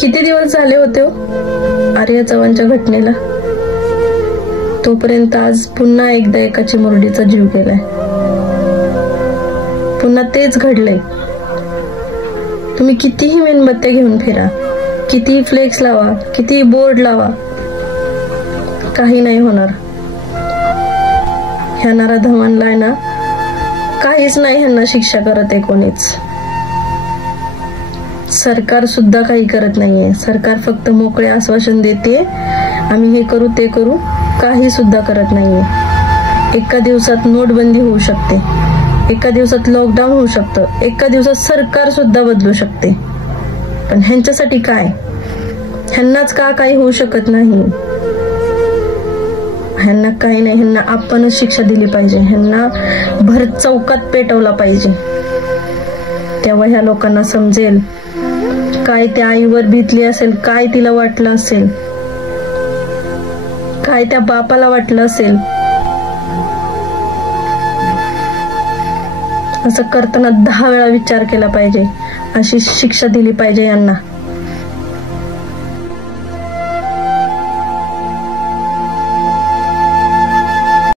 किती दिवस झाले होते हो आर्या चव्हाणच्या घटनेला? तोपर्यंत आज पुन्हा एकदा एका चिमुरडीचा जीव गेलाय. पुन्हा तेच घडलंय. तुम्ही कितीही मेणबत्त्या घेऊन फिरा, कितीही फ्लेक्स लावा, कितीही बोर्ड लावा, काही नाही होणार. ह्या नराधमांना आहे ना, काहीच नाही ह्यांना शिक्षा करत आहे कोणीच. सरकार सुद्धा काही करत नाहीये. सरकार फक्त मोकळे आश्वासन देते, आम्ही हे करू ते करू, काही सुद्धा करत नाहीये. एका दिवसात नोटबंदी होऊ शकते, एका दिवसात लॉकडाऊन होऊ शकतं, एका दिवसात सरकार सुद्धा बदलू शकते. पण ह्यांच्यासाठी काय? ह्यांनाच का काही होऊ शकत नाही? ह्यांना काही नाही. ह्यांना आपणच शिक्षा दिली पाहिजे. ह्यांना भर चौकात पेटवला पाहिजे. तेव्हा ह्या लोकांना समजेल काय त्या आईवर बीतली असेल, काय तिला वाटलं असेल, काय त्या बापाला वाटलं असेल. असं करताना 10 वेळा विचार केला पाहिजे. अशी शिक्षा दिली पाहिजे यांना.